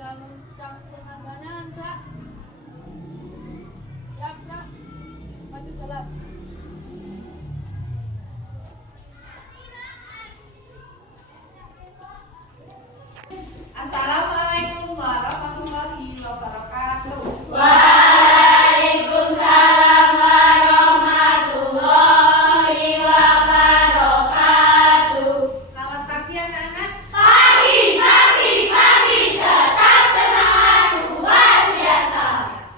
Ucap penambahan Kak. Siap Kak. Maju jalan. Assalamualaikum warahmatullahi wabarakatuh. Waalaikumsalam warahmatullahi wabarakatuh. Selamat pagi anak-anak. Pagi, tetap semangat luar biasa.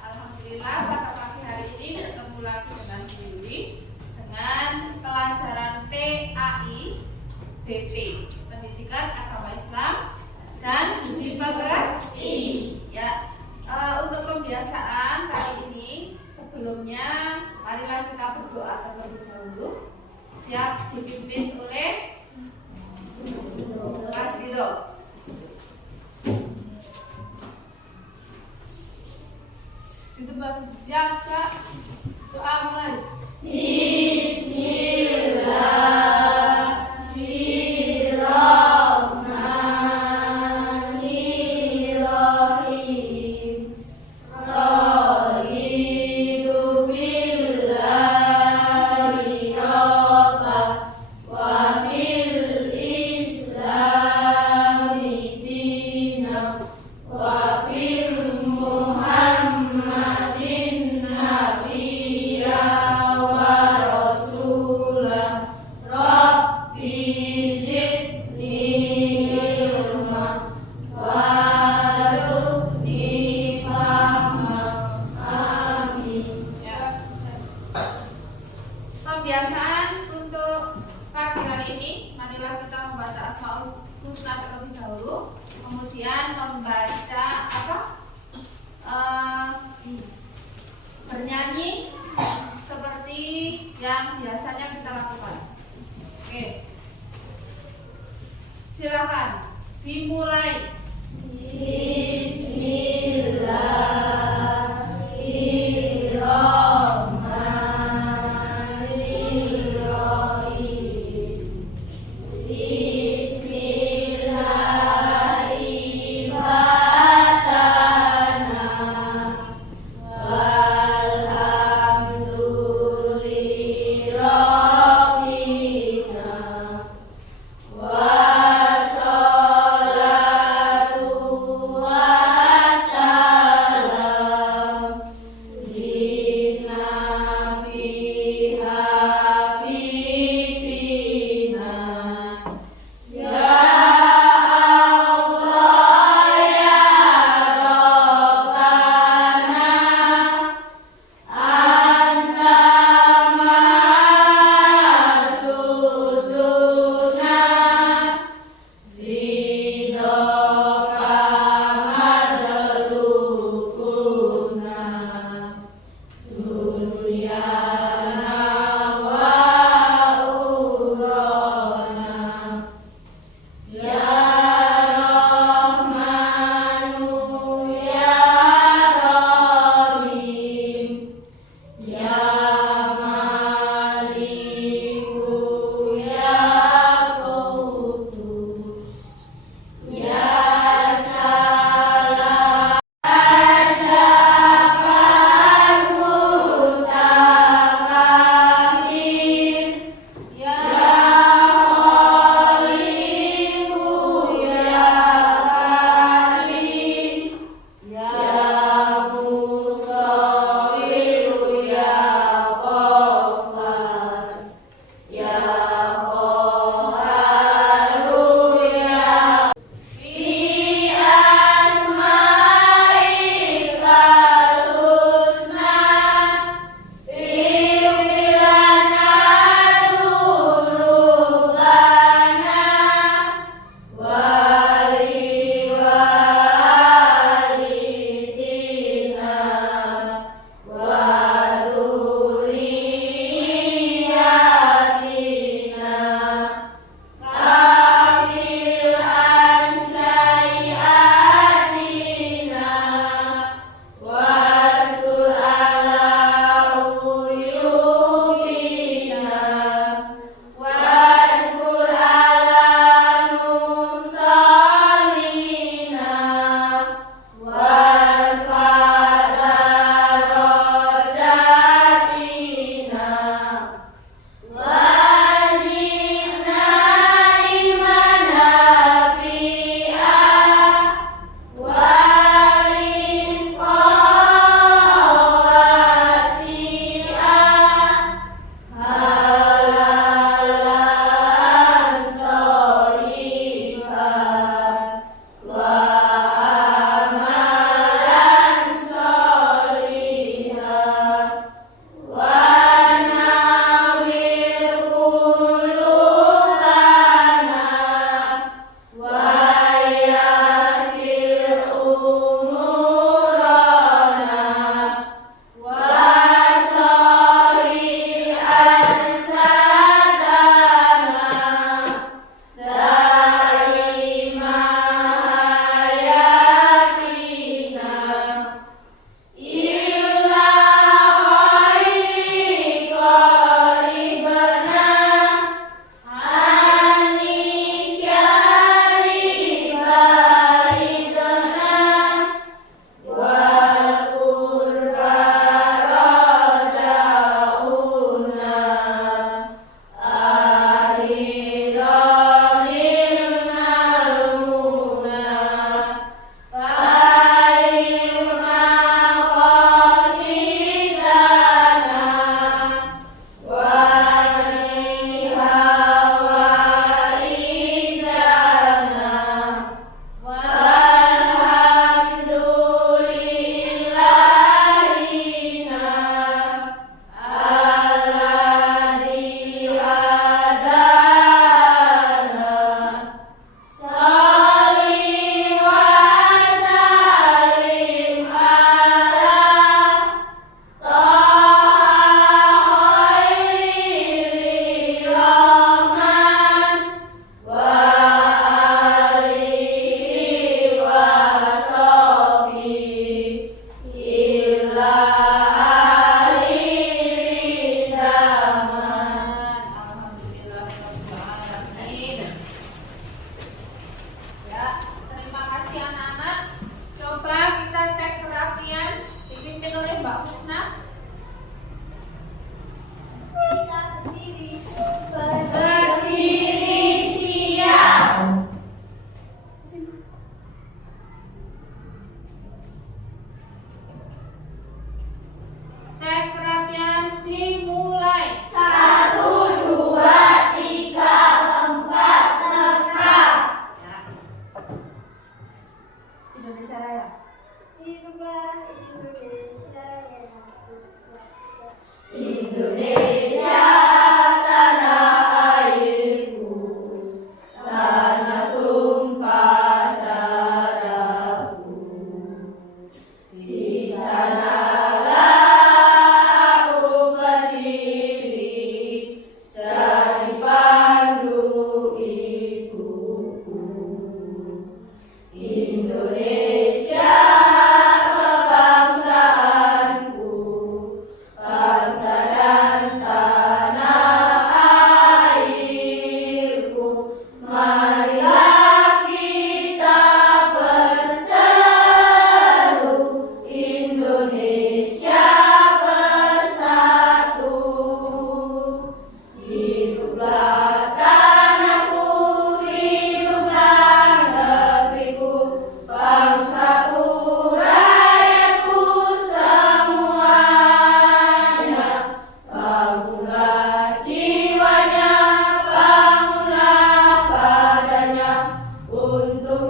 Alhamdulillah pada pagi hari ini bertemu lagi dengan Dewi dengan pelajaran PAI BP, Pendidikan Agama Islam dan Budi Pekerti. Ya, untuk pembiasaan kali ini sebelumnya marilah kita berdoa terlebih dahulu. Siap dipimpin oleh Mas Ridho. Itu baru siap Kak. Doa mulai. Bismillahirrahmanirrahim. Raditu billahi rabba wa bil islami dina wa bil muhammadin nabiyya wa rasulah. Rabbi zidni ilma warzuqni fahma. Amin. Ya. Pembiasaan untuk pagi hari ini, marilah kita membaca Asmaul Husna terlebih dahulu, kemudian membaca bernyanyi seperti yang biasanya kita lakukan. Oke, silakan dimulai. Bismillahirrahmanirrahim. Bismillahirrahmanirrahim. Walhamdulillahirrahmanirrahim. Wassalatu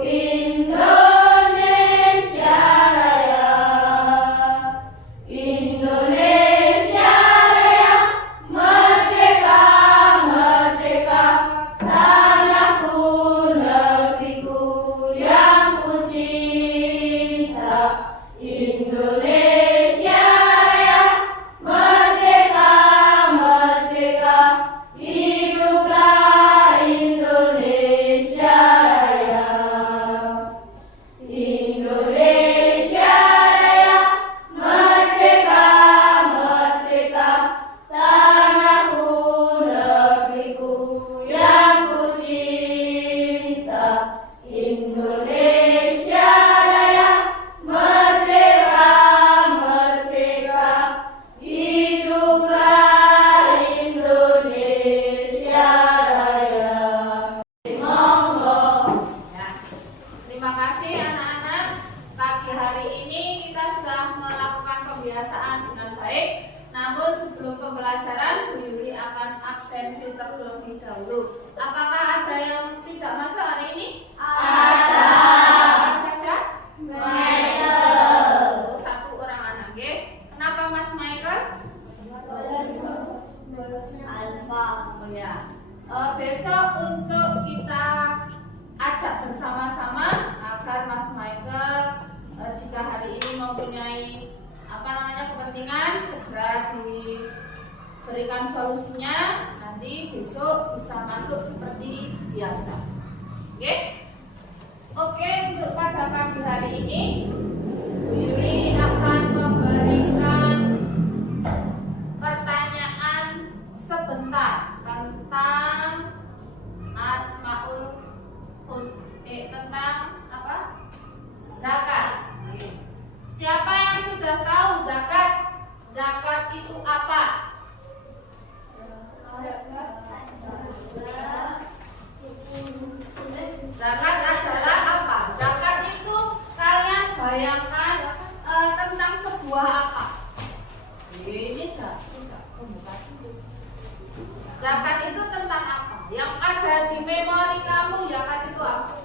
Indonesia Raya. Indonesia Raya, merdeka, merdeka, tanahku, negeriku yang ku cinta. Indonesia Raya, merdeka, merdeka, hiduplah Indonesia Raya. Indonesia Raya, merdeka, merdeka, tanahku, negeriku yang ku cinta. Indonesia Raya, merdeka, merdeka, hiduplah Indonesia Raya. Monggo. Ya. Terima kasih anak-anak. Pagi hari ini kita sudah melakukan pembiasaan dengan baik. Namun sebelum pembelajaran, Bu Yuli akan absensi terlebih dahulu. Apakah ada yang tidak masuk hari ini? Ada. Siapa saja? Michael. Oh, satu orang anak, oke? Kenapa Mas Michael? Alfa. Oh ya. Besok untuk kita ajak bersama-sama agar Mas Michael jika hari ini mempunyai kepentingan segera diberikan solusinya, nanti besok bisa masuk seperti biasa. Oke? Oke, untuk pada pagi hari ini Bu Yuli akan memberikan pertanyaan sebentar tentang Asmaul Husna, tentang apa? Zakat. Siapa yang sudah tahu zakat? Zakat itu apa? Zakat adalah apa? Zakat itu kalian bayangkan tentang sebuah apa? Ini zakat itu tentang apa? Yang ada di memori kamu, zakat itu apa?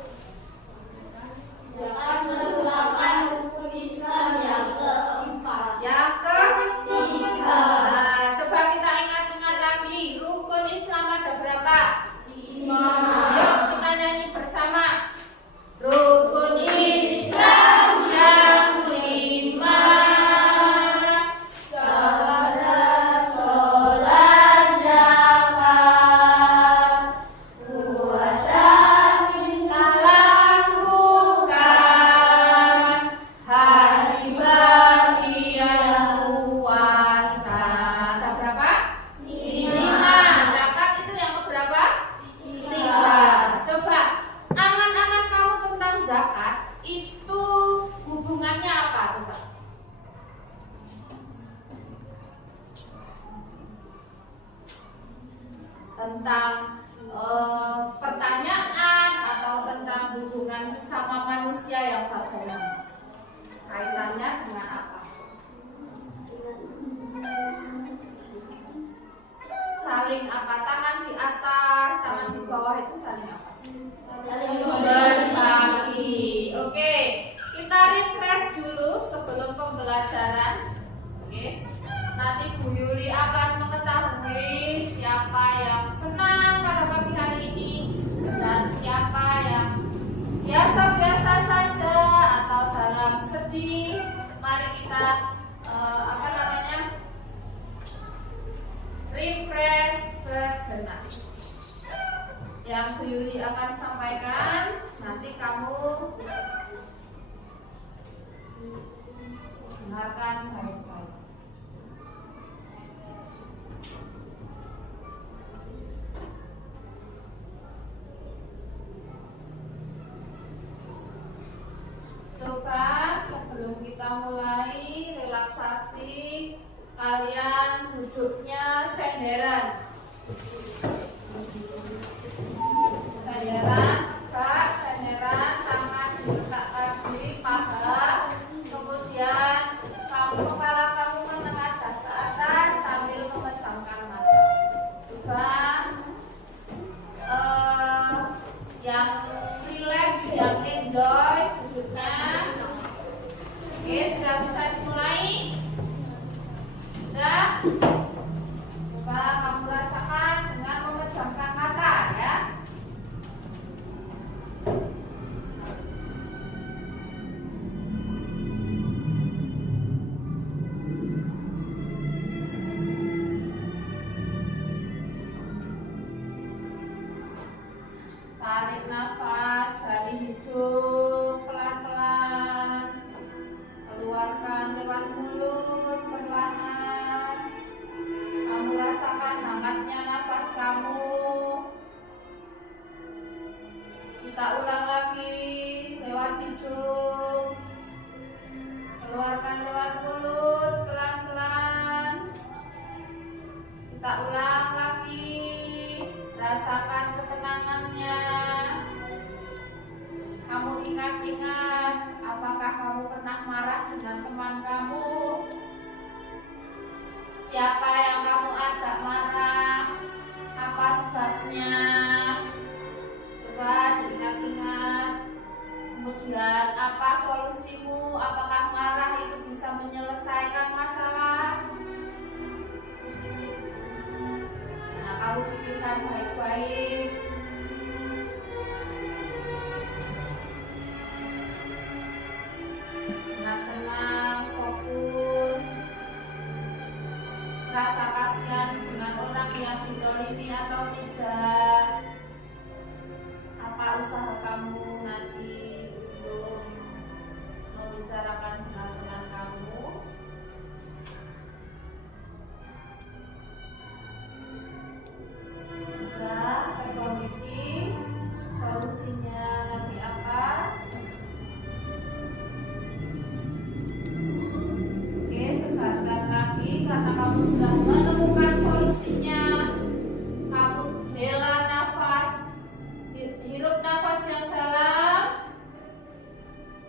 Zakat merupakan rukun Islam yang keempat. Yang ketiga. Coba kita ingat-ingat lagi, rukun Islam ada berapa? 5. Yuk kita nyanyi bersama. Rukun Islam yang 5. Sahadat, sholat, zakat, puasa Kita lakukan haji bagi yang puasa. Ada berapa? 5. Zakat itu yang berapa? 3. Coba angan-angan kamu tentang zakat itu hubungannya apa? Coba. Tentang pertanyaan atau tentang hubungan sesama manusia yang bagaimana? Kaitannya dengan apa? Saling apa? Tangan di atas, tangan di bawah itu saling apa? saling Berbagi. Oke, kita refresh dulu sebelum pembelajaran. Oke, nanti Bu Yuli akan mengetahui siapa yang senang pada pagi hari ini dan siapa yang biasa-biasa saja atau dalam sedih. Mari kita refresh sejenak. Yang Bu Yuli akan sampaikan nanti kamu dengarkan baik-baik. Coba sebelum kita mulai relaksasi, kalian duduknya senderan. Senderan, Kak, senderan, tangan diletakkan di paha. Kemudian kepala kamu menengadah ke atas sambil memejamkan mata. Coba yang relax, yang enjoy ingat-ingat, apakah kamu pernah marah dengan teman kamu? Siapa yang kamu ajak marah? Apa sebabnya? Coba diingat-ingat. Kemudian apa solusimu? Apakah marah itu bisa menyelesaikan masalah? Nah, kamu pikirkan baik-baik. Tenang, fokus. Rasa kasihan dengan orang yang didolimi atau tidak. Apa usaha kamu nanti untuk membicarakan dengan teman kamu? Sudah terkondisi, solusinya nanti apa? Oke, sekarang lagi karena kamu sudah menemukan solusinya, kamu hela nafas, hirup nafas yang dalam,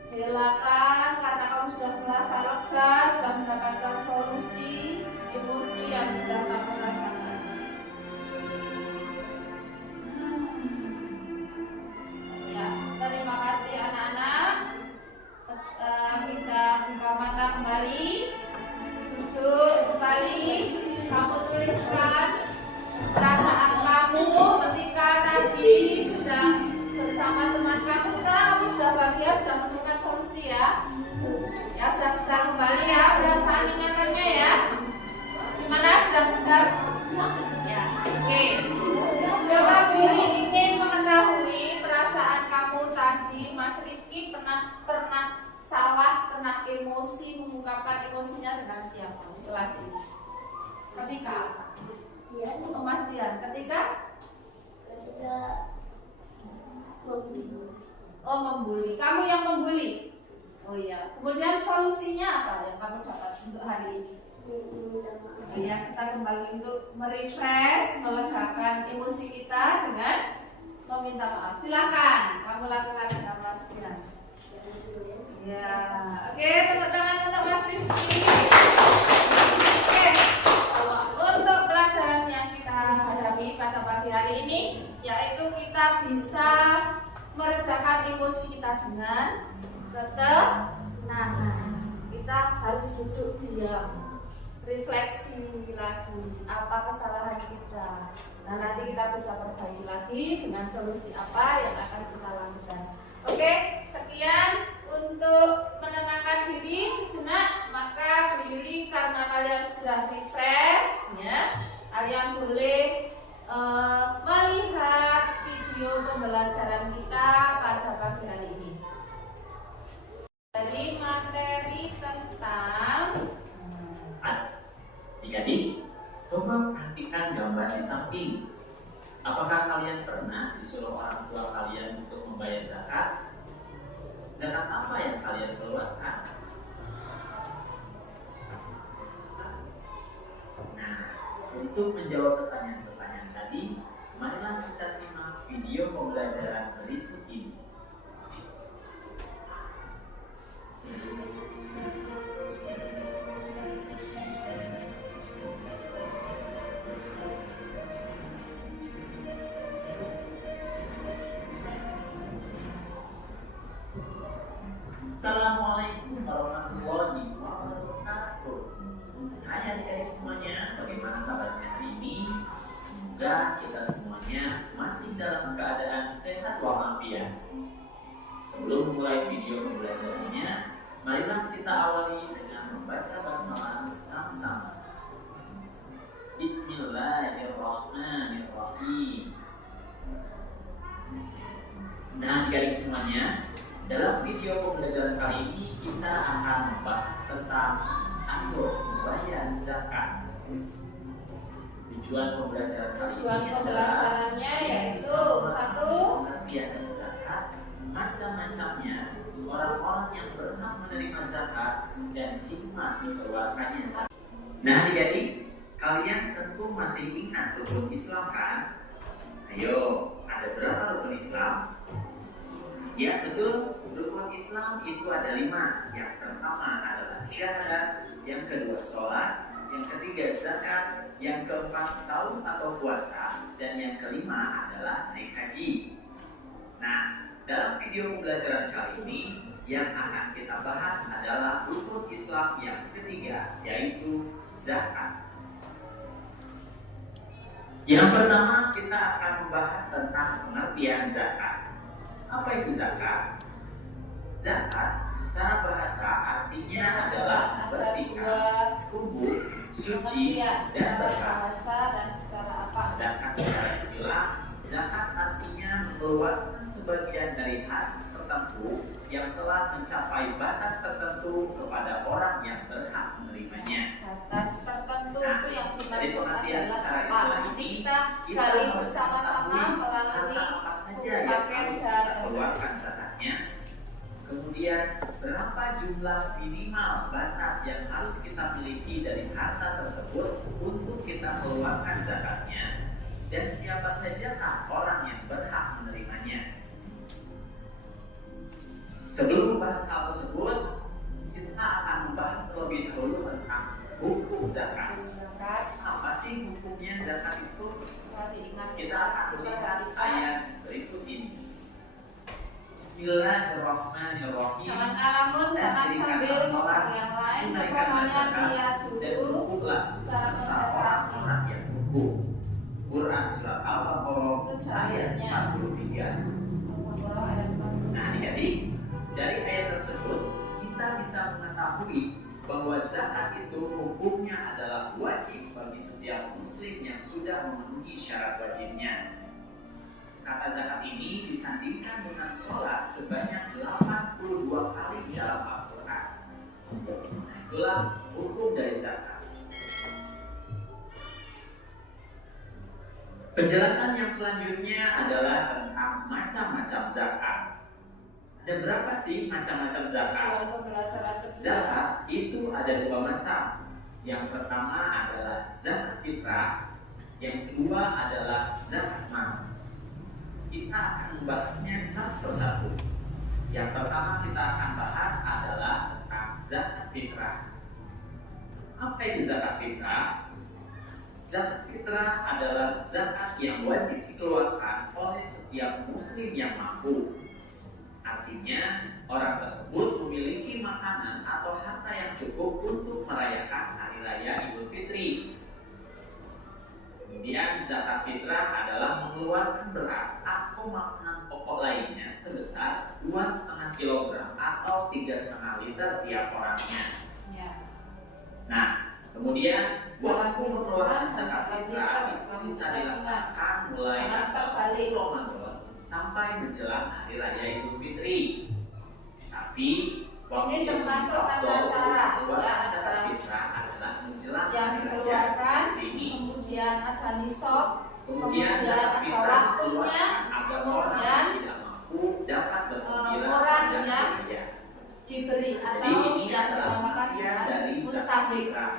helakan karena kamu sudah merasa lega, sudah mendapatkan solusi emosi yang sudah kamu rasakan. Ya, terima kasih anak-anak. Kita buka mata kembali, duduk kembali, kamu tuliskan perasaan kamu ketika tadi sedang bersama teman kamu. Sekarang kamu sudah bahagia, sudah menemukan solusi ya. Ya, sudah segar kembali ya, perasaan ingatannya ya. Gimana, sudah segar? Ya, oke. Coba Billy ingin mengetahui perasaan kamu tadi. Mas Rifki pernah salah, pernah emosi, mengungkapkan emosinya dengan siapa di kelas ini? Ketika Mas Dian, ketika membuli. Kamu yang membuli. Oh iya. Kemudian solusinya apa yang kamu dapat untuk hari ini? Oh iya, kita kembali untuk merefresh, melegakan emosi kita dengan meminta maaf. Silakan kamu lakukan dengan Mas Dian. Ya, oke, tepuk tangan untuk Mas Rizky. Oke, untuk pelajaran yang kita hadapi pada pagi hari ini, yaitu kita bisa meredakan emosi kita dengan ketenangan. Kita harus duduk diam, refleksi lagi apa kesalahan kita. Nah, nanti kita bisa perbaiki lagi dengan solusi apa yang akan kita lakukan. Oke, sekian untuk menenangkan diri sejenak. Maka berdiri karena kalian sudah refresh ya. Kalian boleh melihat video pembelajaran kita pada pagi hari ini dari materi tentang Adik-adik, coba perhatikan gambar di samping. Apakah kalian pernah disuruh orang tua kalian untuk membayar zakat? Zakat apa yang kalian keluarkan? Nah, untuk menjawab pertanyaan-pertanyaan tadi, marilah kita simak video pembelajaran berikut ini. Assalamualaikum warahmatullahi wabarakatuh. Hai adik-adik semuanya, bagaimana kabarnya hari ini? Semoga kita semuanya masih dalam keadaan sehat walafiat. Sebelum memulai video pembelajarannya, marilah kita awali dengan membaca basmalah bersama-sama. Bismillahirrahmanirrahim. Nah, adik-adik semuanya, dalam video pembelajaran kali ini kita akan membahas tentang ayo membayar zakat. Tujuan pembelajaran kali ini adalah yaitu satu, pengertian zakat, macam-macamnya, orang-orang yang berhak menerima zakat dan hikmah mengeluarkannya zakat. Nah, adik-adik, kalian tentu masih ingat rukun Islam kan? Ayo, ada berapa rukun Islam? Ya betul, rukun Islam itu ada 5. Yang pertama adalah syahadat, yang kedua sholat, yang ketiga zakat, yang keempat saum atau puasa, dan yang kelima adalah naik haji. Nah, dalam video pembelajaran kali ini yang akan kita bahas adalah rukun Islam yang ketiga, yaitu zakat. Yang pertama kita akan membahas tentang pengertian zakat. Apa itu zakat? Zakat secara bahasa artinya adalah bersihkan, kubur, suci, dan berkah. Sedangkan secara istilah, zakat artinya mengeluarkan sebagian dari harta tertentu yang telah mencapai batas tertentu kepada orang yang berhak menerimanya. Batas tertentu itu yang dari dimaksud pengertian adalah secara zakat. istilah Nanti ini, kita gali bersama-sama melalui apa saja yang harus kita keluarkan zakatnya. Kemudian berapa jumlah minimal batas yang harus kita miliki dari harta tersebut untuk kita keluarkan zakatnya, dan siapa sajakah orang yang berhak menerimanya. Sebelum membahas hal tersebut, kita akan membahas terlebih dahulu tentang hukum zakat. Apa sih hukumnya zakat itu? Kita akan melihat ayat berikut ini. Bismillahirrahmanirrahim. Jangan kalamun, jangan sambil yang lain. Pokoknya dia dan dulu hukumlah beserta orang-orang yang hukum. Quran surat Al-Baqarah ayat 43. Nah, adik-adik, dari ayat tersebut kita bisa mengetahui bahwa zakat itu hukumnya adalah wajib bagi setiap muslim yang sudah memenuhi syarat wajibnya. Kata zakat ini disandingkan dengan sholat sebanyak 82 kali dalam Al-Quran. Itulah hukum dari zakat. Penjelasan yang selanjutnya adalah tentang macam-macam zakat. Ada berapa sih macam-macam zakat? Zakat itu ada 2 macam. Yang pertama adalah zakat fitrah, yang kedua adalah zakat mal. Kita akan membahasnya satu persatu. Yang pertama kita akan bahas adalah tentang zakat fitrah. Apa itu zakat fitrah? Zakat fitrah adalah zakat yang wajib dikeluarkan oleh setiap muslim yang mampu. Artinya, orang tersebut memiliki makanan atau harta yang cukup untuk merayakan hari raya Idul Fitri. Kemudian zakat fitrah adalah mengeluarkan beras atau makanan pokok lainnya sebesar 2,5 kg atau 3,5 liter tiap orangnya. Nah, kemudian waktu mengeluarkan zakat fitrah itu bisa dilaksanakan mulai tanggal 10 Ramadan sampai menjelang hari raya Idul Fitri. Tapi waktu ini termasuk tata cara mengeluarkan zakat fitrah adalah menjelang yang hari raya dikeluarkan, Idul Fitri. kemudian ada nisab, Kemudian kemudian zakat ada fitrah waktunya, agar orang kemudian yang tidak mampu dapat bergembira orang pada yang hari raya. diberi Jadi atau ini yang adalah dinamakan pengertian dari zakat mustahik. fitrah.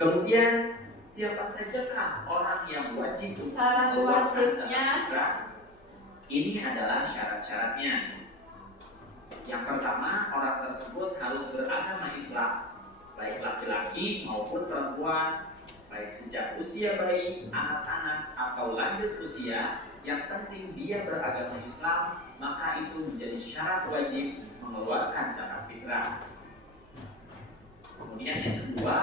Kemudian siapa sajakah orang yang wajib untuk Syarat mengeluarkan wajibnya. zakat fitrah? Ini adalah syarat-syaratnya. Yang pertama, orang tersebut harus beragama Islam, baik laki-laki maupun perempuan, baik sejak usia bayi, anak-anak, atau lanjut usia. Yang penting dia beragama Islam, maka itu menjadi syarat wajib mengeluarkan zakat fitrah. Kemudian yang kedua,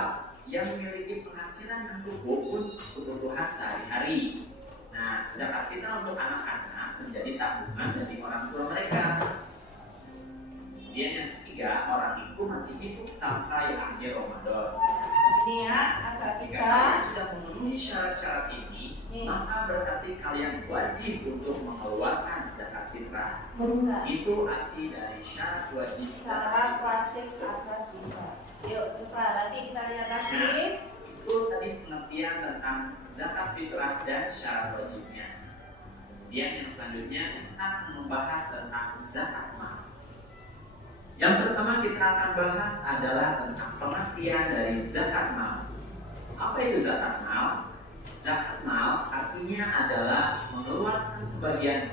yang memiliki penghasilan yang cukup untuk kebutuhan sehari-hari. Nah, zakat fitrah untuk anak-anak menjadi tanggungan dari orang tua mereka. Kemudian yang ketiga, orang itu masih hidup sampai akhir Ramadan. Ini ya, ada Jika 3. kalian sudah memenuhi syarat-syarat ini, Nih. maka berarti kalian wajib untuk mengeluarkan zakat fitrah. Benar. Itu arti dari syarat wajib Syarat wajib ada 3. Yuk, coba nanti kita lihat lagi. Nah, itu tadi pengertian tentang zakat fitrah dan syarat wajibnya. Kemudian yang selanjutnya kita akan membahas tentang zakat mal. Yang pertama kita akan bahas adalah tentang pengertian dari zakat mal. Apa itu zakat mal? Zakat mal artinya adalah mengeluarkan sebagian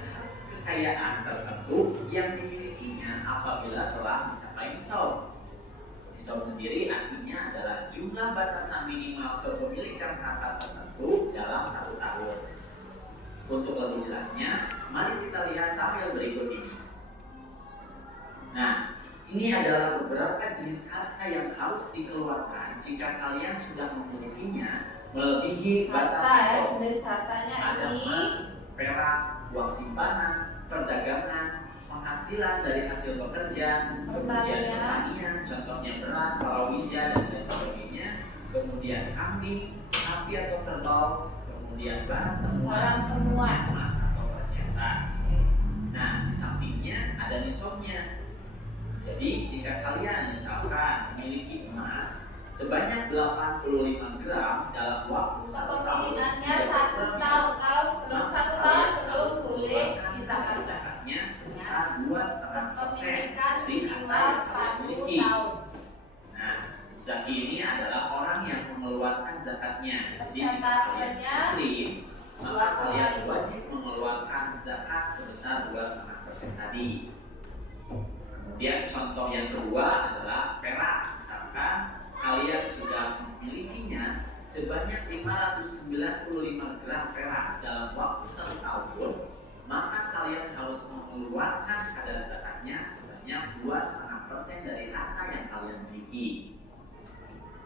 kekayaan tertentu yang dimilikinya apabila telah mencapai nisab. Nisab sendiri artinya adalah jumlah batasan minimal kepemilikan harta tertentu dalam 1 tahun. Untuk lebih jelasnya, mari kita lihat tabel berikut ini. Nah, ini adalah beberapa jenis harta yang harus dikeluarkan jika kalian sudah memilikinya melebihi batas nisab. Jenis hartanya Ada ini emas, perak, uang simpanan, perdagangan, penghasilan dari hasil bekerja, kemudian pertanian, contohnya beras, palawija, dan lain sebagainya, kemudian kambing, sapi atau kerbau, kemudian barang temuan, emas atau perhiasan. Nah, di sampingnya ada nisabnya. Jadi, jika kalian misalkan memiliki emas sebanyak 85 gram dalam waktu 1 tahun, kepemilikannya 1 tahun. Kalau sebelum 1 tahun belum boleh dizakatkan. zakatnya sebesar 2,5% Kepemilikan dari harta minimal yang kalian 1 miliki. tahun. Nah, zaki ini adalah orang yang mengeluarkan zakatnya. Jadi jika kalian Persentasenya muslim, maka 2,5. kalian wajib mengeluarkan zakat sebesar 2,5% tadi. Kemudian contoh yang kedua adalah perak. Misalkan kalian sudah memilikinya sebanyak 595 gram perak dalam waktu 1 tahun, maka kalian harus mengeluarkan kadar zakatnya sebanyak 2,5% dari harta yang kalian miliki.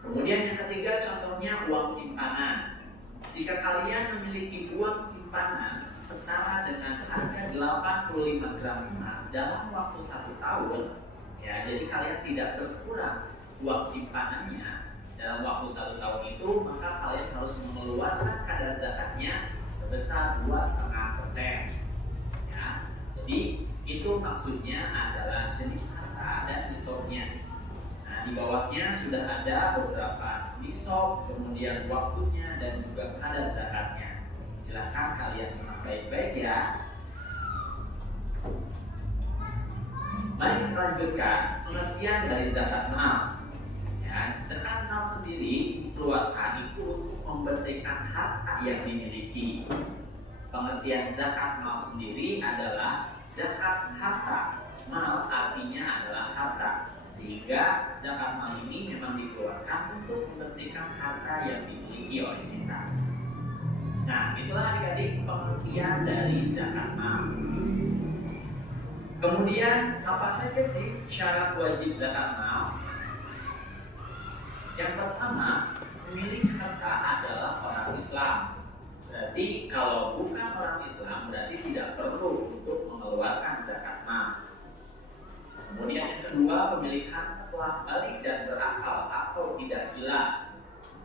Kemudian yang ketiga contohnya uang simpanan. Jika kalian memiliki uang simpanan setara dengan harga 85 gram emas dalam waktu 1 tahun, ya, jadi kalian tidak berkurang uang simpanannya dalam waktu 1 tahun itu, maka kalian harus mengeluarkan kadar zakatnya sebesar 2,5%. Ya, jadi itu maksudnya adalah jenis harta dan nisabnya. Nah, di bawahnya sudah ada beberapa nisab, kemudian waktunya dan juga kadar zakatnya. Silakan kalian simak baik-baik ya. Mari kita lanjutkan pengertian dari zakat mal. Ya, zakat mal sendiri dikeluarkan itu untuk membersihkan harta yang dimiliki. Pengertian zakat mal sendiri adalah zakat harta. Mal artinya adalah harta, sehingga zakat mal ini memang dikeluarkan untuk membersihkan harta yang dimiliki oleh kita. Nah, itulah adik-adik pengertian dari zakat mal. Kemudian apa saja sih syarat wajib zakat mal? Yang pertama, pemilik harta adalah orang Islam. Berarti kalau bukan orang Islam berarti tidak perlu untuk mengeluarkan zakat mal. Kemudian yang kedua, pemilik harta telah balik dan berakal atau tidak gila.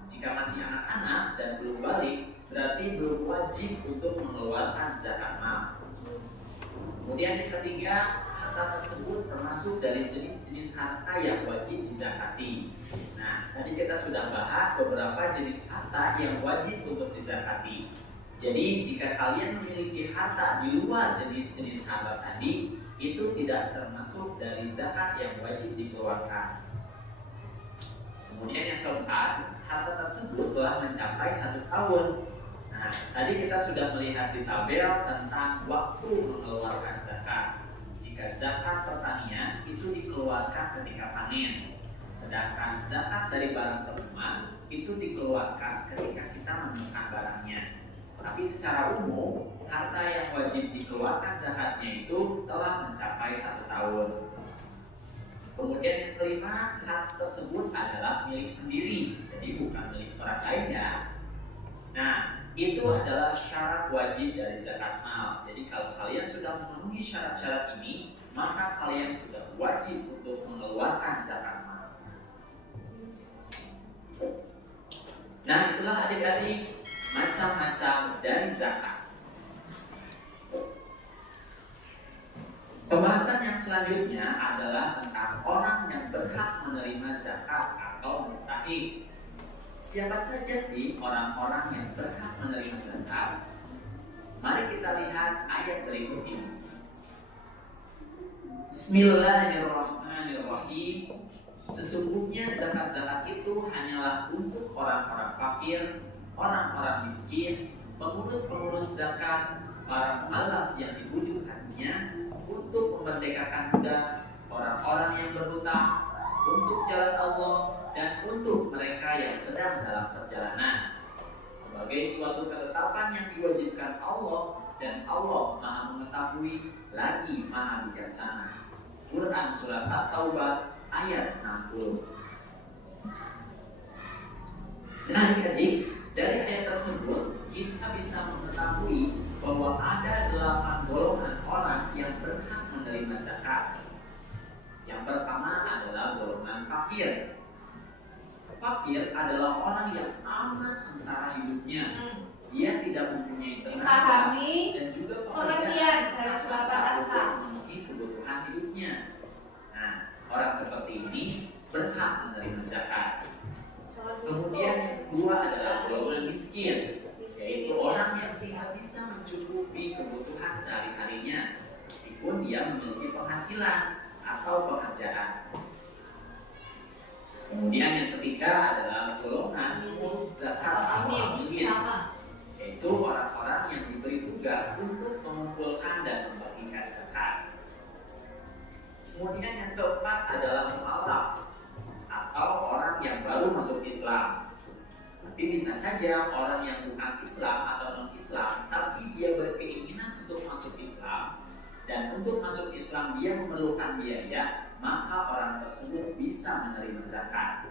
Jika masih anak-anak dan belum balik, berarti belum wajib untuk mengeluarkan zakat mal. Kemudian yang ketiga, harta tersebut termasuk dari jenis-jenis harta yang wajib dizakati. Nah, tadi kita sudah bahas beberapa jenis harta yang wajib untuk dizakati. Jadi, jika kalian memiliki harta di luar jenis-jenis harta tadi, itu tidak termasuk dari zakat yang wajib dikeluarkan. Kemudian yang keempat, harta tersebut telah mencapai 1 tahun. Nah, tadi kita sudah melihat di tabel tentang waktu mengeluarkan zakat. Jika zakat pertanian itu dikeluarkan ketika panen, sedangkan zakat dari barang perumahan itu dikeluarkan ketika kita menemukan barangnya. Tapi secara umum, harta yang wajib dikeluarkan zakatnya itu telah mencapai 1 tahun. Kemudian yang kelima, harta tersebut adalah milik sendiri, jadi bukan milik orang lain ya. Nah, itu adalah syarat wajib dari zakat mal. Jadi kalau kalian sudah memenuhi syarat-syarat ini, maka kalian sudah wajib untuk mengeluarkan zakat mal. Nah, itulah adik-adik macam-macam dari zakat. Pembahasan yang selanjutnya adalah tentang orang yang berhak menerima zakat atau mustahik. Siapa saja sih orang-orang yang berhak menerima zakat? Mari kita lihat ayat berikut ini. Bismillahirrahmanirrahim. Sesungguhnya zakat-zakat itu hanyalah untuk orang-orang fakir, orang-orang miskin, pengurus-pengurus zakat, para mualaf yang dibujuk hatinya, lainnya untuk memerdekakan budak, orang-orang yang berhutang, untuk jalan Allah, dan untuk mereka yang sedang dalam perjalanan, sebagai suatu ketetapan yang diwajibkan Allah, dan Allah Maha Mengetahui lagi Maha Bijaksana. Quran Surat At-Taubah ayat 60. Nah adik-adik, dari ayat tersebut kita bisa mengetahui bahwa ada 8 golongan orang yang berhak menerima zakat. Yang pertama adalah golongan fakir. Fakir adalah orang yang amat sengsara hidupnya. Dia tidak mempunyai tenaga dan juga pekerjaan untuk memenuhi kebutuhan hidupnya. Nah, orang seperti ini berhak menerima zakat. Kemudian yang kedua adalah golongan miskin, yaitu orang yang tidak bisa mencukupi kebutuhan sehari-harinya meskipun dia memiliki penghasilan atau pekerjaan. Kemudian yang ketiga adalah golongan zakat amil, yaitu orang-orang yang diberi tugas untuk mengumpulkan dan membagikan zakat. Kemudian yang keempat adalah mu'alaf, atau orang yang baru masuk Islam. Tapi bisa saja orang yang bukan Islam atau non-Islam, tapi dia berkeinginan untuk masuk Islam, dan untuk masuk Islam dia memerlukan biaya, maka orang tersebut bisa menerima zakat.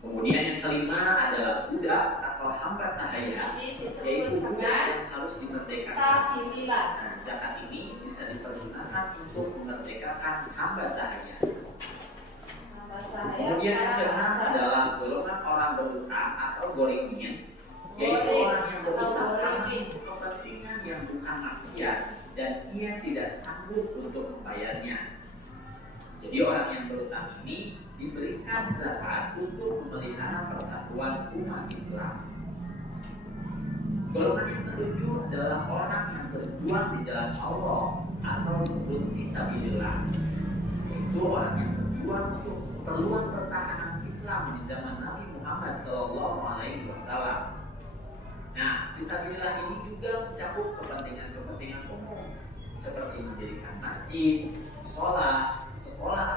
Kemudian yang kelima adalah budak atau hamba sahaya, yaitu budak yang harus dimerdekakan. Nah, zakat ini bisa dipergunakan untuk memerdekakan hamba sahaya. Kemudian yang keenam adalah golongan orang berhutang atau gorimin, yaitu orang yang berhutang karena kepentingan yang bukan maksiat dan ia tidak sanggup untuk membayarnya. Jadi orang yang berhutang ini diberikan zakat untuk memelihara persatuan umat Islam. Golongan yang ketujuh adalah orang yang berjuang di jalan Allah atau disebut fisabilillah, yaitu orang yang berjuang untuk keperluan pertahanan Islam di zaman Nabi Muhammad SAW. Nah, fisabilillah ini juga mencakup kepentingan-kepentingan umum seperti mendirikan masjid, sekolah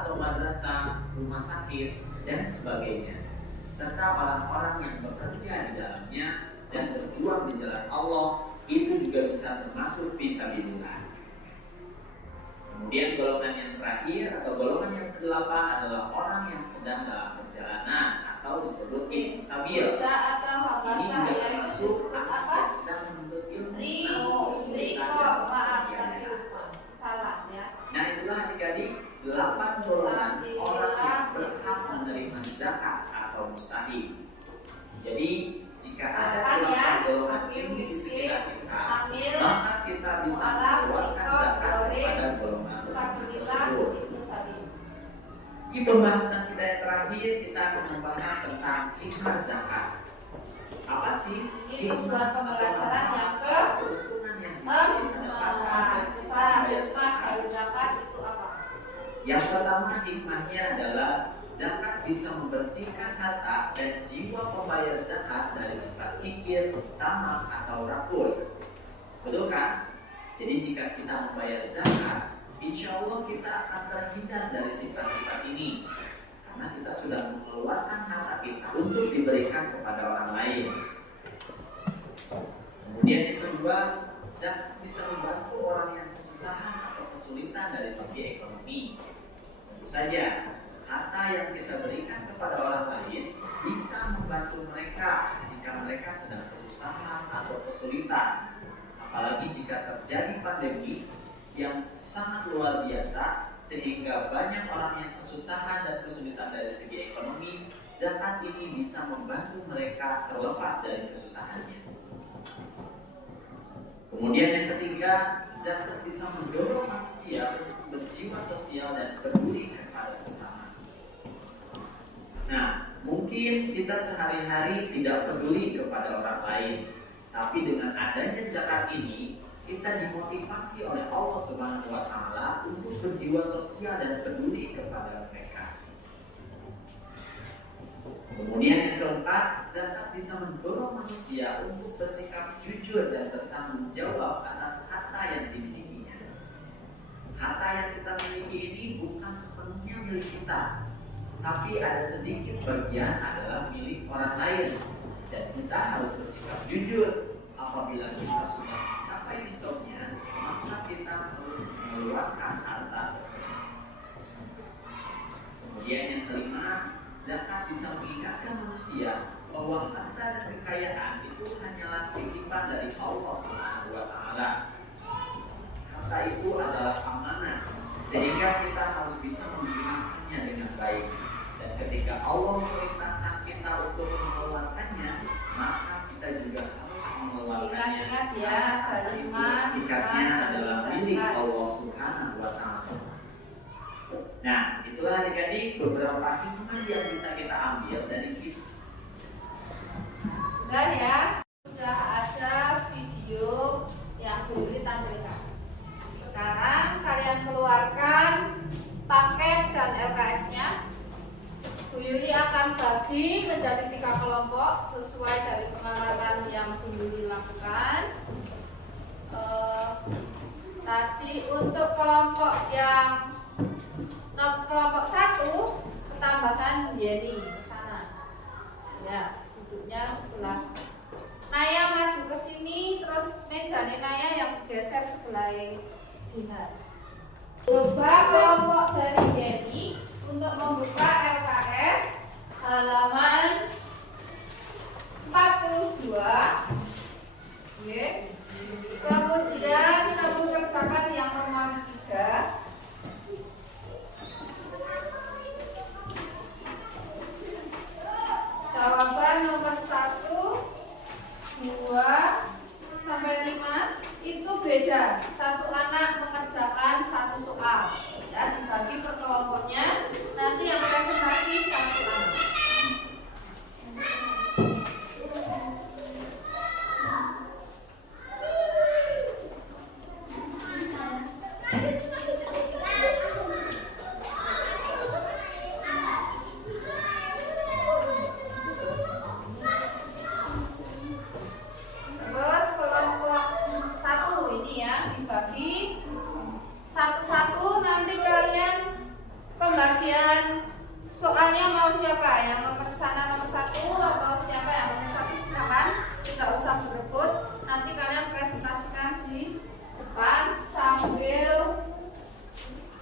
atau madrasah, rumah sakit, dan sebagainya, serta orang-orang yang bekerja di dalamnya dan berjuang di jalan Allah, itu juga bisa termasuk fisabilillah. Kemudian golongan yang terakhir atau golongan yang ke-8 adalah orang yang sedang dalam perjalanan atau disebut ibnu sabil. Ini juga termasuk anak yang sedang menuntut ilmu. Nah, itulah adik-adik 8 golongan orang yang berhak menerima zakat atau mustahik. Jadi jika ada 8 golongan ini di sekitar kita, maka kita bisa mengeluarkan zakat pada golongan tersebut. Di pembahasan kita yang terakhir, kita akan membahas tentang hikmah zakat. Apa sih tujuan pembelajaran yang keuntungan yang bisa didapatkan dari zakat itu apa? Yang pertama, hikmahnya adalah zakat bisa membersihkan harta dan jiwa pembayar zakat dari sifat kikir, tamak, atau rakus. Betul kan? Jadi jika kita membayar zakat, insya Allah kita akan terhindar dari sifat-sifat ini, karena kita sudah mengeluarkan harta kita untuk diberikan kepada orang lain. Kemudian yang kedua, zakat bisa membantu orang yang kesusahan atau kesulitan dari segi ekonomi. Tentu saja, harta yang kita berikan kepada orang lain bisa membantu mereka jika mereka sedang kesusahan atau kesulitan. Apalagi jika terjadi pandemi yang sangat luar biasa sehingga banyak orang yang kesusahan dan kesulitan dari segi ekonomi, zakat ini bisa membantu mereka terlepas dari kesusahannya. Kemudian yang ketiga, zakat bisa mendorong manusia untuk berjiwa sosial dan peduli kepada sesama. Nah, mungkin kita sehari-hari tidak peduli kepada orang lain, tapi dengan adanya zakat ini, kita dimotivasi oleh Allah Subhanahu wa Ta'ala untuk berjiwa sosial dan peduli kepada mereka. Kemudian yang keempat, zakat bisa mendorong manusia untuk bersikap jujur dan bertanggung jawab atas harta yang dimilikinya. Harta yang kita miliki ini bukan sepenuhnya milik kita, tapi ada sedikit bagian adalah milik orang lain. Dan kita harus bersikap jujur. Apabila kita sudah mencapai nisabnya, maka kita harus mengeluarkan harta tersebut. Kemudian yang kelima, zakat bisa mengingatkan manusia bahwa harta dan kekayaan itu hanyalah titipan dari Allah Subhanahu wa Ta'ala. Harta itu adalah amanah, sehingga kita harus bisa menggunakannya dengan baik. Dan ketika Allah memerintahkan kita untuk mengeluarkannya, maka kita juga harus mengeluarkannya. Ingat ya, kalimat Hakikatnya adalah milik Allah Subhanahu wa Ta'ala. Nah, itulah adik-adik beberapa hikmah yang bisa kita ambil dari kita. Sudah ya, sudah ada video yang Bu Yuli tampilkan. Sekarang kalian keluarkan paket dan LKS-nya. Bu Yuli akan bagi menjadi 3 kelompok sesuai dari pengamatan yang Bu Yuli lakukan. Tadi untuk kelompok yang kelompok 1 ketambahan Yeni ke sana. Ya, duduknya sebelah. Naya maju ke sini, terus mejanya Naya yang bergeser sebelah Jinar. Coba kelompok dari Yeni untuk membuka LKS halaman 42. Oke. Kemudian kamu kerjakan yang nomor 3. Jawaban nomor 1, 2, sampai 5 itu beda. Satu anak mengerjakan 1 soal. Ya, dibagi per kelompoknya. Nanti yang presentasi 1 anak. Terus kelompok 1 ini ya dibagi satu-satu. Nanti kalian pembagian soalnya mau siapa yang nomor sana nomor 1 atau siapa yang nomor 1 silakan, tidak usah berebut. Nanti kalian presentasikan di depan sambil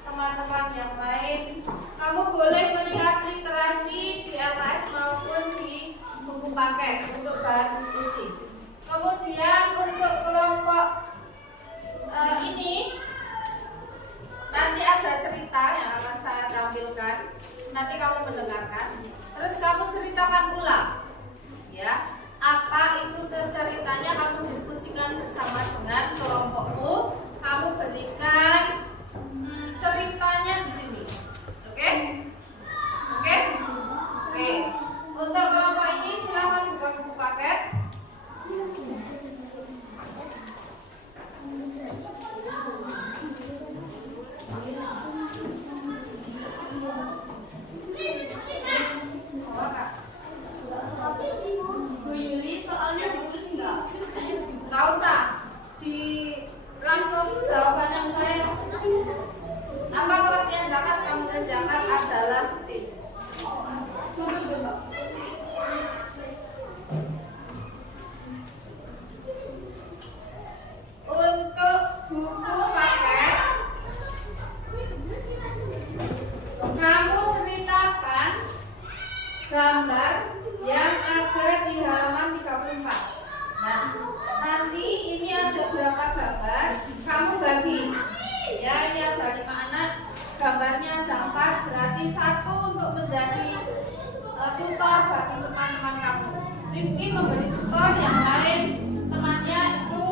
teman-teman yang lain. Kamu boleh melihat literasi di LKS maupun di buku paket untuk bahan diskusi. Kemudian untuk kelompok ini nanti ada cerita yang akan saya tampilkan. Nanti kamu mendengarkan. Terus kamu ceritakan ulang, ya. Apa itu ceritanya? Kamu diskusikan bersama dengan kelompokmu. Kamu berikan ceritanya di sini. Oke? Oke? Oke. Untuk kelompok ini silahkan buka buku paket. Bu Yuli soalnya tulis nggak? Nggak usah. Langsung jawaban yang saya. Apa pengertian zakat kamu kerjakan adalah seperti ini. Untuk buku paket, kamu ceritakan gambar yang ada di halaman 34. Nah, nanti ini ada berapa gambar, kamu bagi. Ya, ini ada 5 anak, gambarnya ada 4, berarti 1 untuk menjadi tutor bagi teman-teman kamu. Rifki memberi tutor, yang lain temannya itu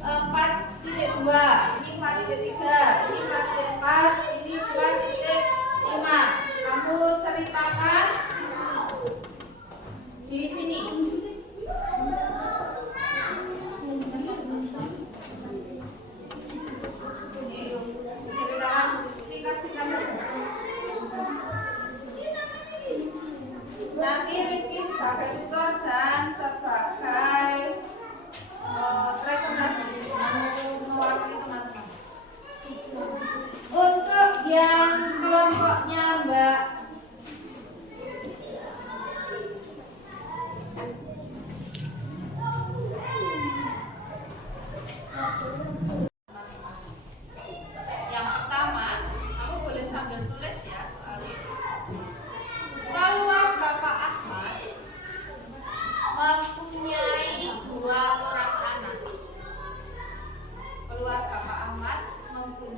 4.2, ini 4.3, ini 4.4, ini 4.5. Kamu ceritakan di sini. Ceritakan singkat-singkat. Nanti Rifki sebagai tutor dan sebagai presentasi mewakili teman.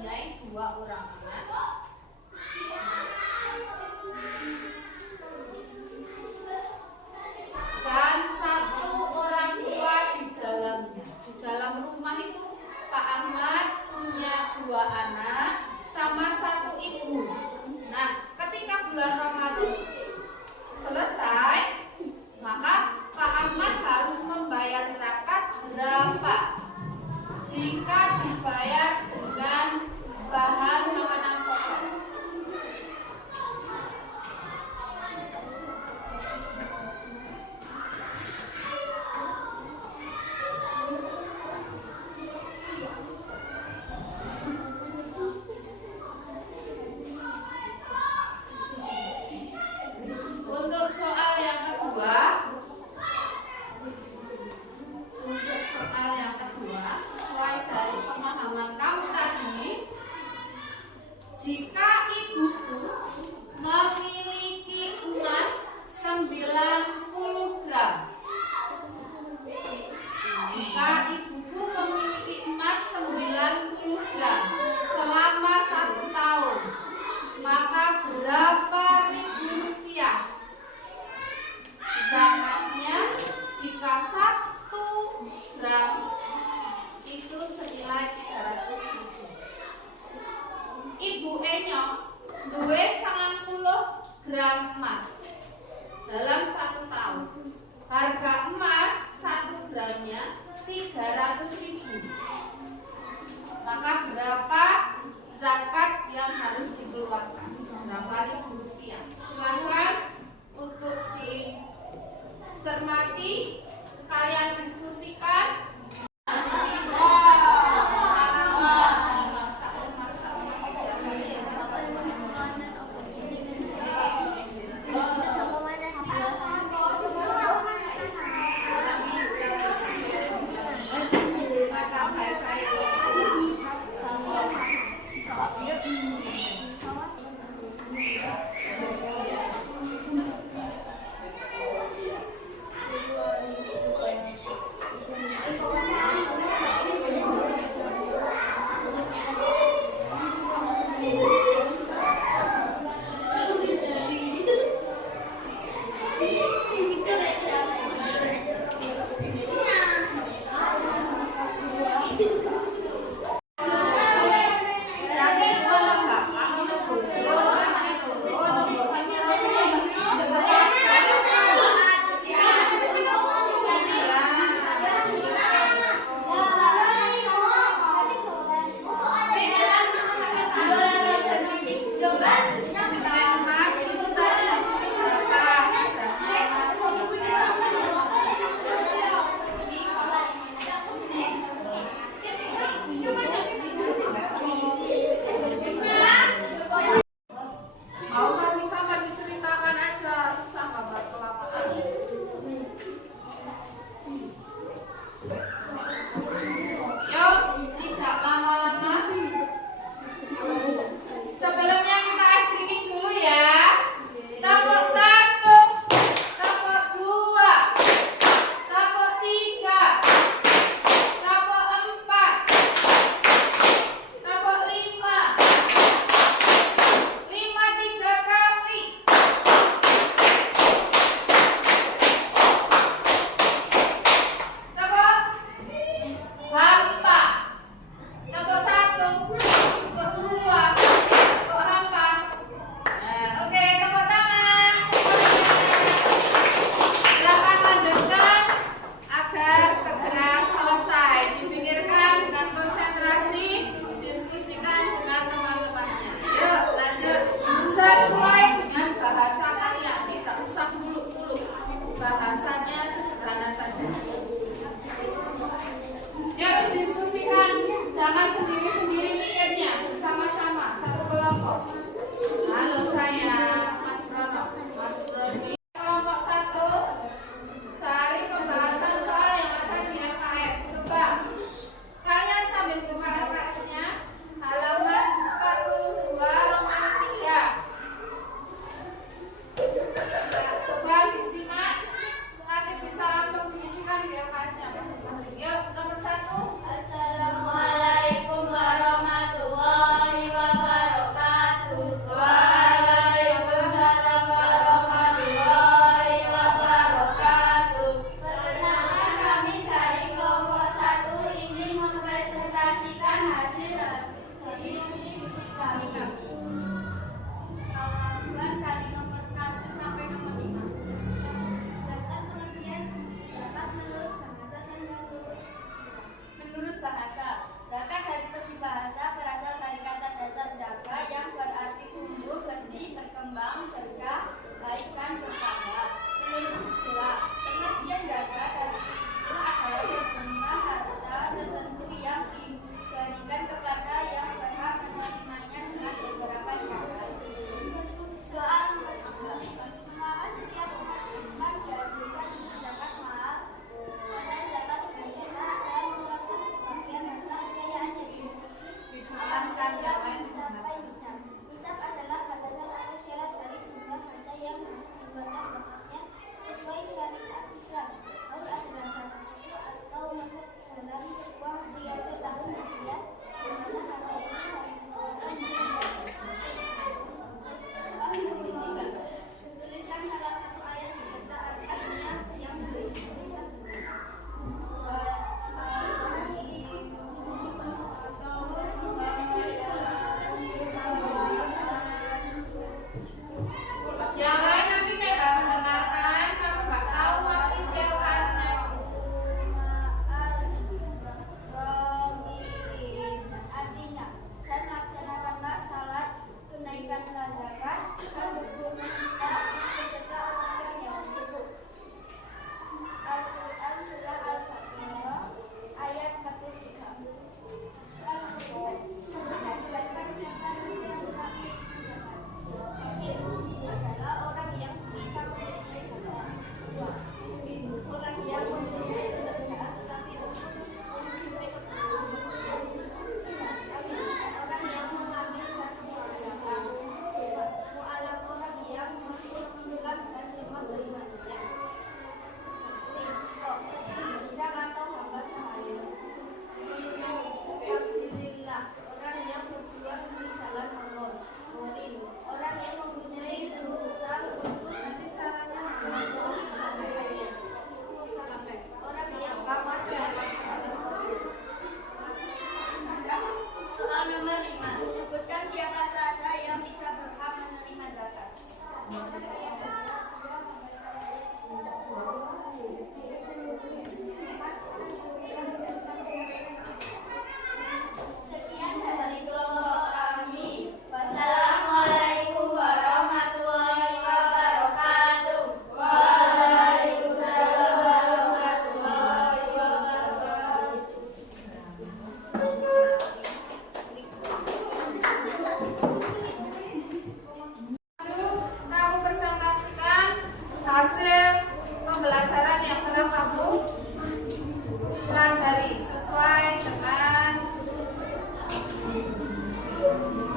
mempunyai 2 orang anak dan 1 orang tua di dalamnya. Di dalam rumah itu Pak Ahmad punya 2 anak sama 1 ibu. Nah, ketika bulan Ramadan selesai, maka Pak Ahmad harus membayar zakat berapa? Jika dibayar dengan bahan makanan pokok. Untuk soal yang kedua, sesuai dari pemahaman kamu tadi, jika ibuku memiliki emas 90 gram, jika ibuku memiliki emas 90 gram selama 1 tahun, maka berapa ribu rupiah zakatnya jika 1 gram itu senilai 300.000. Ibu Enyo duwe 90 gram emas dalam 1 tahun. Harga emas 1 gramnya 300.000. Maka berapa zakat yang harus dikeluarkan? Berapa ribu rupiah? Silakan untuk dicermati, kalian diskusikan. Jadi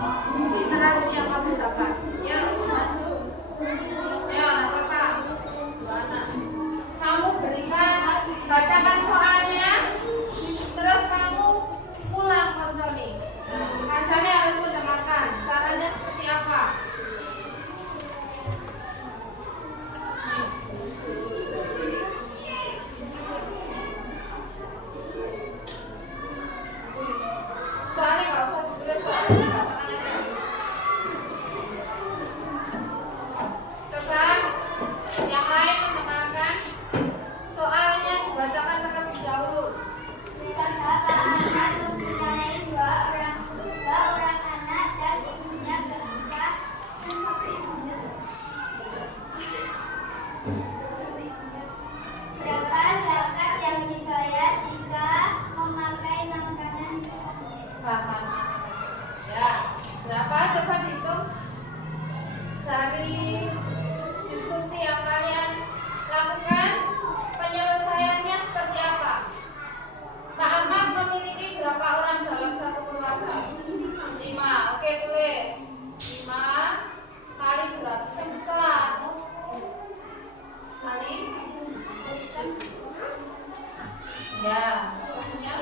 Interaksi yang kamu dapat. Ya, maju. Ya, apa-apa. Mana? Kamu berikan, bacakan soalnya, terus kamu pulang konconi. Kancane harus mendengarkan. Caranya seperti apa? Soalnya nggak usah ditulis, soalnya bacakan aja. Coba yang lain mendengarkan soalnya dibacakan terlebih dahulu. Berkata anak mempunyai dua orang anak dan ibunya ketika berapa zakat yang dibayar jika memakai makanan Bahan. Ya, berapa? Coba dihitung dari diskusi yang kalian lakukan. Penyelesaiannya seperti apa? Pak Ahmad memiliki berapa orang dalam satu keluarga? 5. Oke, tulis 5 kali berapa? Sebesar kali ya, punya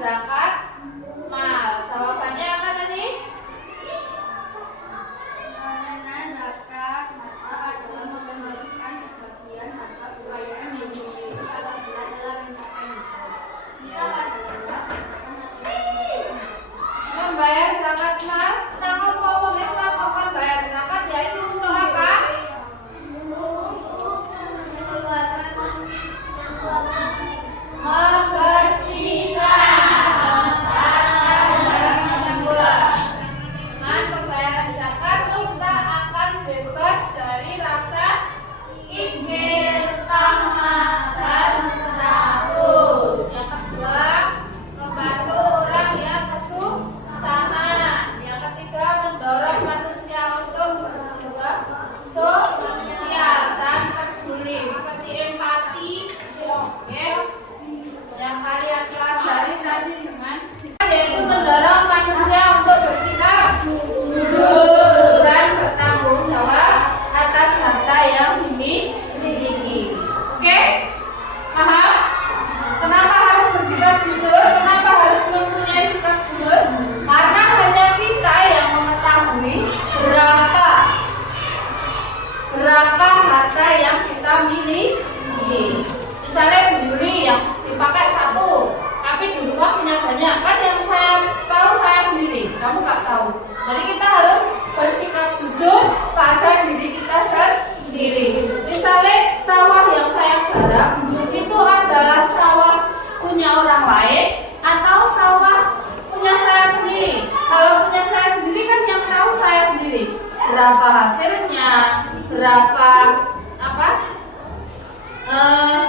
zakat mal. Jawabannya apa tadi? Karena zakat harta adalah mengembalikan sebagian harta kekayaan yang dimiliki apabila dalam mencapai nisab. Nisab adalah Membayar zakat mal. Nama wong Islam akan bayar zakat yaitu untuk apa? Membersihkan dengan pembayaran zakat kita akan bebas dari rasa ingin, tamak, dan rakus. Yang kedua, membantu orang yang kesusahan. Yang ketiga, mendorong manusia untuk berjiwa sosial dan peduli seperti empati. Oke, yang kalian pelajari tadi dengan yaitu mendorong manusia untuk bersikap jujur dan bertanggung jawab atas harta yang dimiliki. Oke, paham? Kenapa harus bersikap jujur? Kenapa harus mempunyai sikap jujur? Karena hanya kita yang mengetahui berapa harta yang kita miliki. Misalnya beli yang dipakai satu, tapi di rumah punya banyak. Kan yang saya tahu saya sendiri, kamu nggak tahu. Jadi kita harus bersikap jujur pada diri kita sendiri. Misalnya sawah yang saya garap itu adalah sawah punya orang lain atau sawah punya saya sendiri. Kalau punya saya sendiri kan yang tahu saya sendiri. Berapa hasilnya, berapa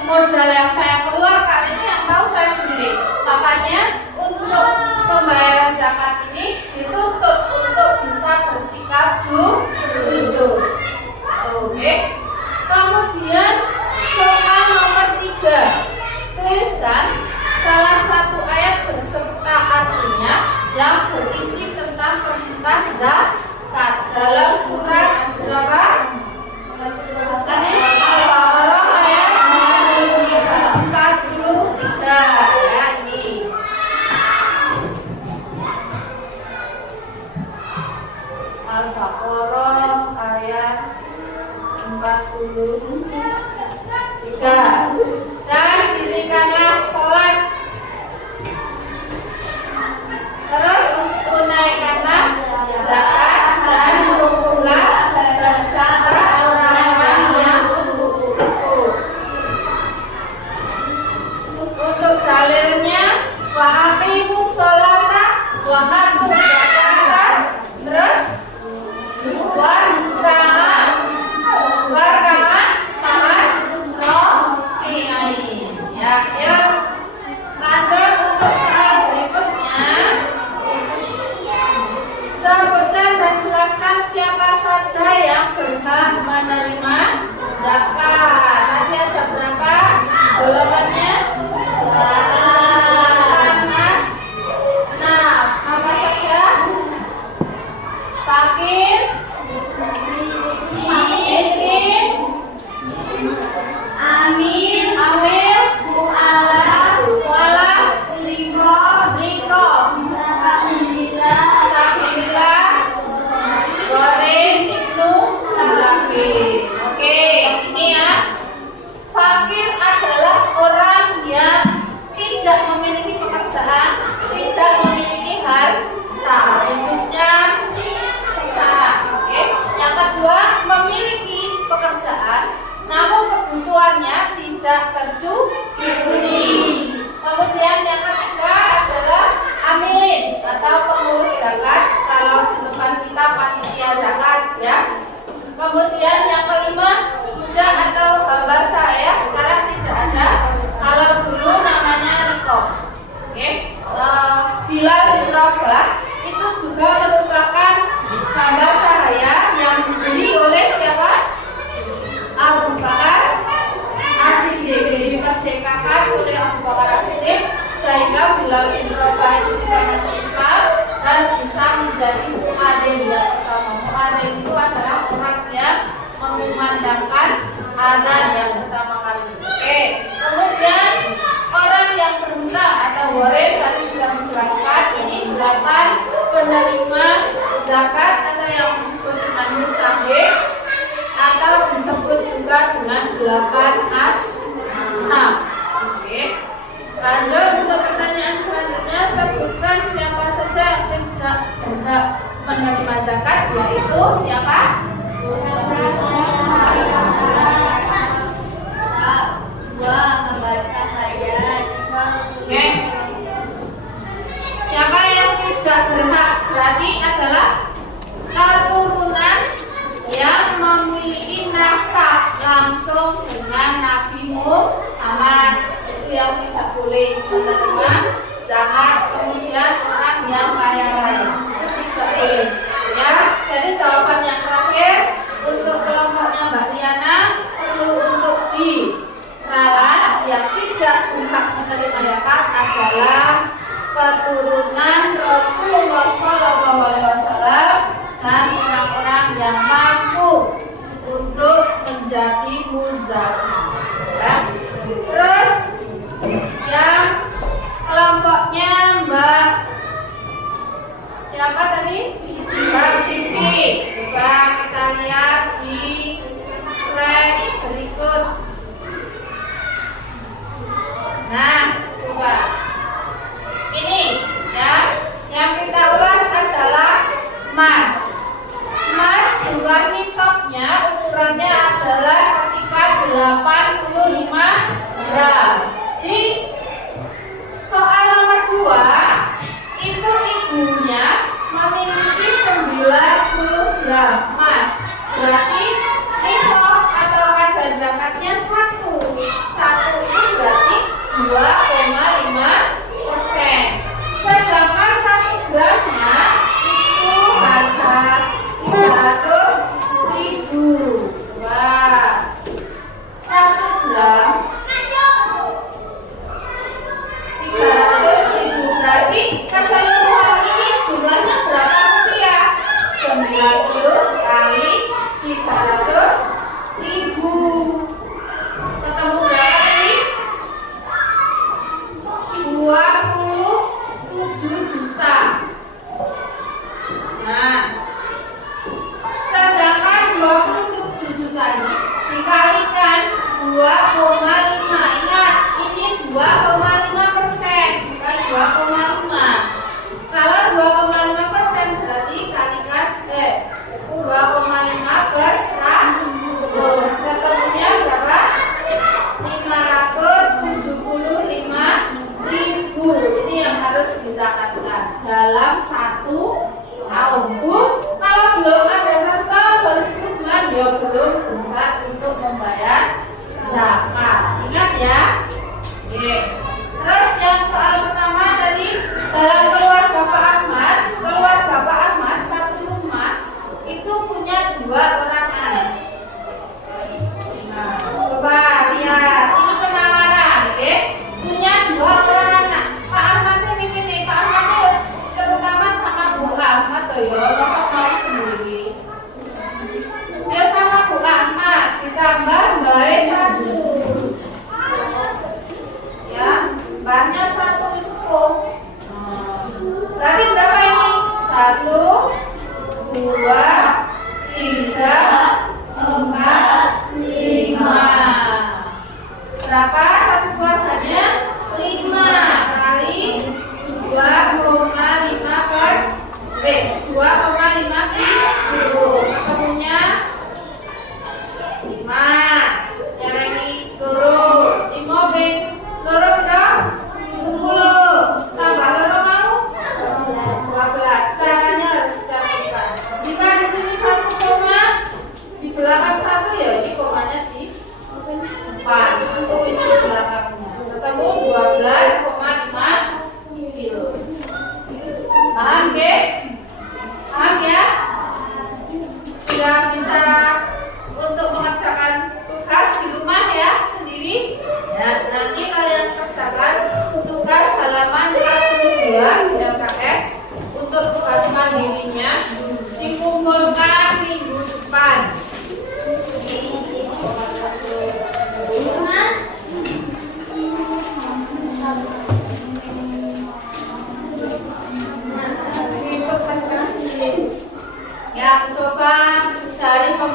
modal yang saya keluarkan ini yang tahu saya sendiri. Makanya untuk pembayaran zakat ini dituntut untuk bisa bersikap jujur. Oke. Kemudian soal nomor 3, tuliskan salah satu ayat berserta artinya yang berisi tentang perintah zakat dalam surat berapa? Tadi Al-Baqarah ayat 43 ya ini. Al-Baqarah ayat 43. Dan dirikanlah sholat. Terus tunaikanlah zakat dan rukunlah bersama orang-orang yang bersyukur. Untuk dalilnya wa aqimus sholata wa atuz zakata. Terus ya, lanjut untuk soal berikutnya. Sebutkan dan jelaskan siapa saja yang berhak menerima zakat. Tadi ada berapa golongannya? 6. Apa saja? Fakir, miskin, amil, mu'ala, riko, sabilillah, goreng, ibnu, sabil. Oke, ini ya. Fakir adalah orang yang tidak memiliki pekerjaan, tidak memiliki harta, hidupnya sengsara. Oke. Yang kedua, memiliki pekerjaan, namun kebutuhannya tidak tercukupi. Kemudian yang ketiga adalah amilin atau pengurus zakat. Kalau di depan kita panitia zakat ya. Kemudian yang kelima, budak atau hamba sahaya. Sekarang tidak ada. Kalau dulu namanya rikob. Oke. Bilal bin Rabah itu juga merupakan hamba sahaya yang dibeli oleh siapa? Abu Bakar As-Siddiq. Dimerdekakan oleh Abu Bakar As-Siddiq sehingga Bilal bin Rabah itu bisa masuk Islam dan bisa menjadi muadzin yang pertama. Muadzin itu adalah orang yang mengumandangkan azan yang pertama kali. Oke. Kemudian orang yang berhutang atau waris tadi sudah penerima zakat atau yang disebut dengan mustahik atau disebut juga dengan 8 asnaf. Oke. Lanjut untuk pertanyaan selanjutnya, sebutkan siapa saja yang tidak berhak menerima zakat, yaitu siapa? Oke. Siapa yang tidak berhak berarti adalah keturunan yang memiliki nasab langsung dengan Nabi Muhammad. Itu yang tidak boleh menerima zakat. Kemudian orang yang kaya raya itu tidak boleh. Ya, jadi jawaban yang terakhir untuk kelompoknya Mbak Riana perlu untuk diralat. Yang tidak berhak menerima zakat adalah keturunan Rasulullah SAW dan orang-orang yang mampu untuk menjadi muzaki. Ya. Terus yang kelompoknya Mbak siapa tadi? Mbak Vivi. Coba kita lihat di slide berikut. Nah, coba ini ya, yang kita ulas adalah emas. Emas jumlah nisabnya ukurannya adalah ketika 85 gram. Di soal nomor 2 itu ibunya memiliki 90 gram emas. Berarti nisab atau kadar zakatnya 1. 1 itu berarti 2,5%. Sedangkan 1 gramnya itu harga 300.000. Wah, 1 gram 300.000 berarti keseluruhan ini jumlahnya berapa rupiah? 90 kali 300.000. Ketemu berapa tadi? 27 juta. Nah, sedangkan 27 juta ini dikalikan 2,5. Ingat, ini 2,5%, bukan 2,5. Kalau 2,5% berarti kalikan 2,5 per 100. Ketemunya berapa? 575.000. Ini yang harus dizakatkan dalam 1 tahun. Bu, kalau belum ada 1 tahun baru 10 bulan ya belum berhak untuk membayar zakat. Ingat ya. Oke. Terus yang soal pertama tadi, dalam keluarga Pak Ahmad satu rumah itu punya 2 orang anak. Nah, coba lihat ini penawaran, oke? Punya 2 orang anak. Pak Ahmad ini Pak Ahmad terutama sama Bu Ahmad tuh ya, kok mau sendiri. Dia sama Bu Ahmad ditambah baik 1. Ya, banyak 1 cukup. Berarti berapa ini? 1, 2, 3, 4, 5. Berapa 1 keluarganya? 5 kali 2,5 per 2,5 kilo. Ketemunya 5. Yang ini turun 5 bin. Turun berapa? 10. Tambah loro mau? 12. Caranya harus dicampurkan. Jika di sini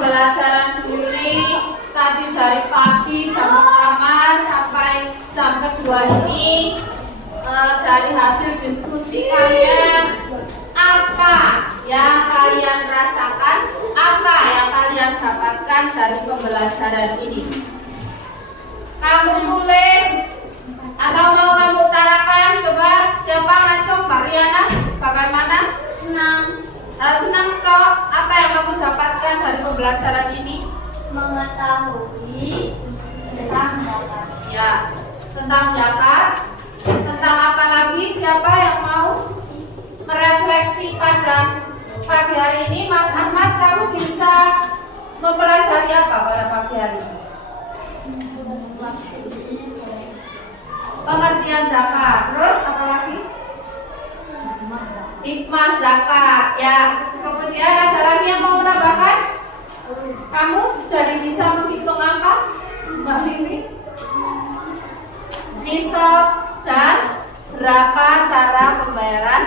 pembelajaran Bu Yuli tadi dari pagi jam pertama sampai jam kedua ini, dari hasil diskusi kalian, apa yang kalian rasakan, apa yang kalian dapatkan dari pembelajaran ini? Kamu tulis atau mau kamu utarakan? Coba siapa ngacung? Mbak Riana, bagaimana? Senang kok. Apa yang kamu dapatkan dari pembelajaran ini? Mengetahui tentang zakat. Ya, tentang zakat. Tentang apa lagi? Siapa yang mau merefleksi pada pagi hari ini? Mas Ahmad, kamu bisa mempelajari apa pada pagi hari ini? Pengertian zakat. Terus apa lagi? Hikmah zakat. Ya. Kemudian ada lagi yang mau menambahkan? Kamu jadi bisa menghitung angka, Mbak Vivi? Nisab dan berapa cara pembayaran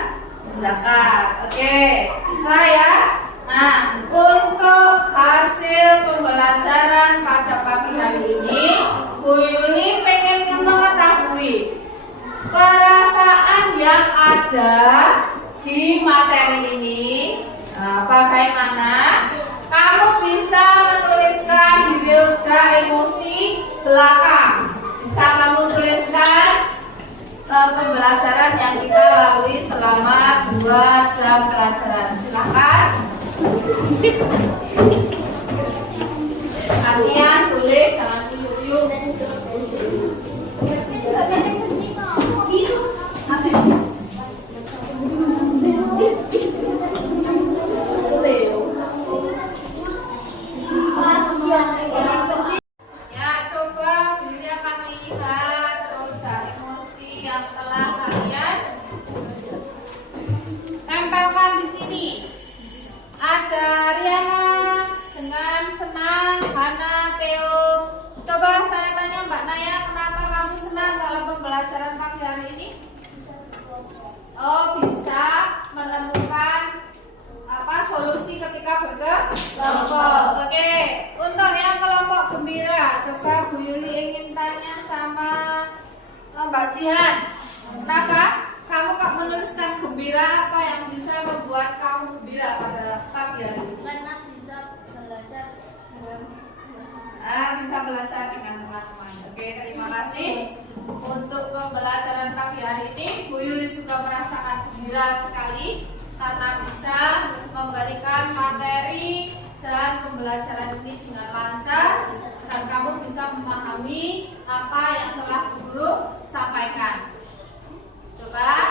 zakat. Oke, bisa ya? Nah, untuk hasil pembelajaran pada pagi hari ini, Bu Yuni pengen mengetahui perasaan yang ada di materi ini. Nah, bagaimana kamu bisa menuliskan di roda emosi belakang? Bisa kamu tuliskan pembelajaran yang kita lalui selama 2 jam pelajaran. Silakan. Kalian boleh jangan kuyuk-kuyuk. Ya, coba Bu Yuni akan melihat roda emosi yang telah kalian tempelkan di sini. Ada Riana dengan senang, Hana, Theo. Coba saya tanya Mbak Naya, kenapa kamu senang dalam pembelajaran pagi hari ini? Oh, bisa menemukan solusi ketika berkelompok. Oke, untuk yang kelompok gembira, coba Bu Yuli ingin tanya sama Mbak Jihan. Kenapa kamu kok menuliskan gembira? Apa yang bisa membuat kamu gembira pada pagi hari ini? Karena bisa belajar Bisa belajar dengan teman-teman. Oke, terima kasih. Untuk pembelajaran pagi hari ini, Bu Yuli juga merasakan gembira sekali karena bisa memberikan materi dan pembelajaran ini dengan lancar dan kamu bisa memahami apa yang telah guru sampaikan. Coba